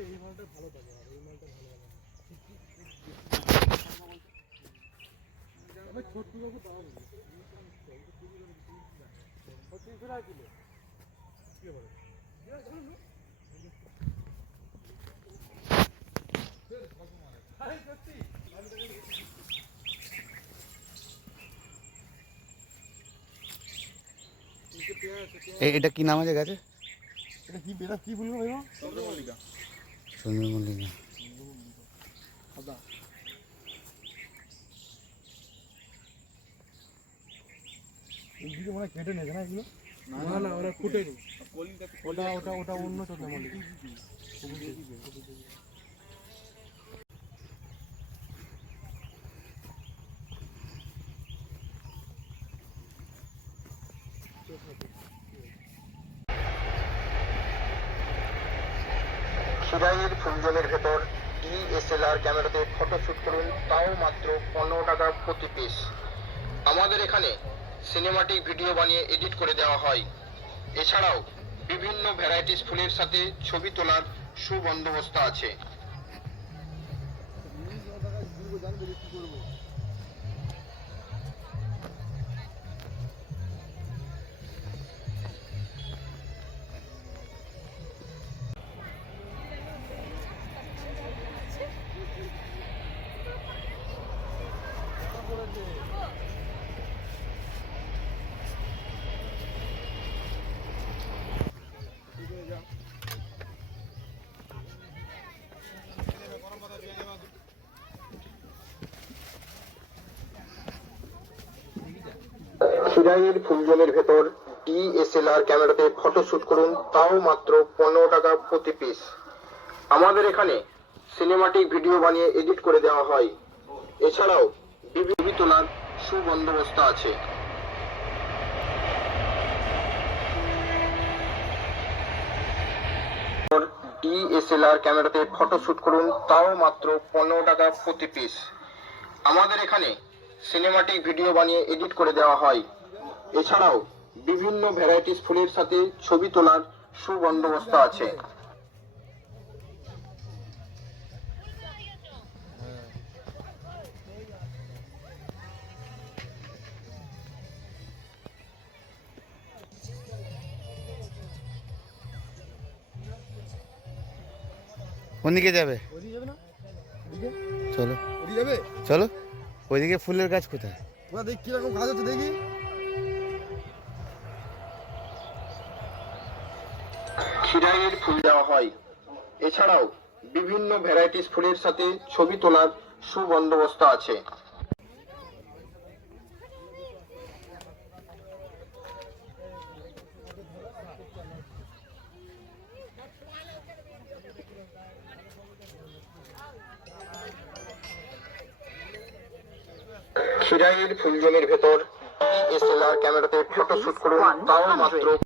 এই মালটা ভালো থাকে আর এই মালটা ভালো লাগে আমি ছোট্ট বাবু দাও বলি 300 টাকা কিলো কি বলে এটা কি নাম আছে গাছে? এটা কি বলবো ভাই? চন্দ্রমল্লিকা। চন্দ্রমল্লিকা। সাদা। এইদিকে মনে কেটে নেছে না এগুলো? না না ওরা ফুটেনি। ওটা অন্য চন্দ্রমল্লিকা। খিরাইয়ের ফুলজমের ভেতর ডিএসএলআর ক্যামেরাতে ফটোশুট করুন, তাও মাত্র 15 টাকা প্রতি পিস। আমাদের এখানে সিনেমাটিক ভিডিও বানিয়ে এডিট করে দেওয়া হয়। এছাড়াও বিভিন্ন ভ্যারাইটিস ফুলের সাথে ছবি তোলার সুবন্দোবস্ত আছে। খিরাইয়ের ফুলজমের ভেতর ডিএসএলআর ক্যামেরাতে ফটোশুট করুন, তাও মাত্র 15 টাকা প্রতি পিস। আমাদের এখানে সিনেমাটিক ভিডিও বানিয়ে এডিট করে দেওয়া হয়। এছাড়াও ছবি তোলার সুবন্দোবস্ত আছে। ডিএসএলআর ক্যামেরাতে ফটোশুট করুন, তাও মাত্র 15 টাকা প্রতি পিস। আমাদের এখানে সিনেমাটিক ভিডিও বানিয়ে এডিট করে দেওয়া হয়। এছাড়াও বিভিন্ন ভ্যারাইটিস ফুলের সাথে ছবি তোলার সুবন্দোবস্ত আছে। কোন দিকে যাবে? ওদিকে যাবে না? ওদিকে? চলো ওদিকে যাবে? চলো। ওইদিকে ফুলের গাছ কোথায়? ওরা দেখি কিরকম কাজ হচ্ছে দেখি। খিরাইয়ের ফুল দেওয়া হয়। এছাড়াও বিভিন্ন ভ্যারাইটিস ফুলের সাথে ছবি তোলার সুবন্দোবস্ত আছে। খিরাইয়ের ফুলজমের ভেতর ডিএসএলআর ক্যামেরাতে ফটোশুট করুন, তাও মাত্র